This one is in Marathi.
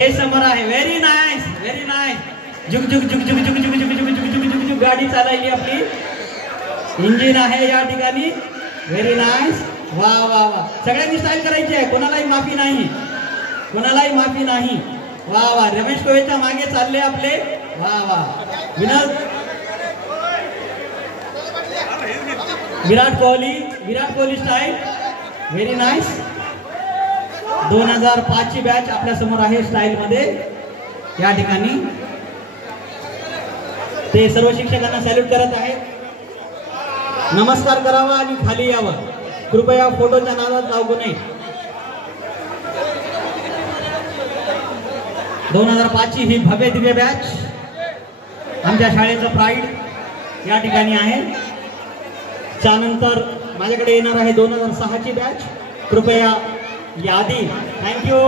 हे समोर आहे. Very nice, very nice. जुग जुग जुग जुग जुग जुग जुग जुग जुग जुग जुग जुग गाडी चालायली आपली. इंजिन आहे या ठिकाणी. Very nice. वा वा वा. सगळ्यांनी स्टाईल करायची आहे, कोणालाही माफी नाही, कोणालाही माफी नाही. वा वा. रमेश कोळेच्या मागे चालले आपले. वा वा. Virat Kohli style. Very nice. 2005 ची बॅच आपल्या समोर आहे स्टाईल मध्ये या ठिकाणी. ते सर्व शिक्षकांना सॅल्यूट करत आहेत. नमस्कार करावा आणि खाली यावं. कृपया फोटोच्या नादात लागू नये. 2005 ची ही भव्य दिव्य बॅच आमच्या शाळेचं प्राईड या ठिकाणी आहे. त्यानंतर माझ्याकडे येणार आहे 2006 ची बॅच. कृपया यादी. थँक्यू.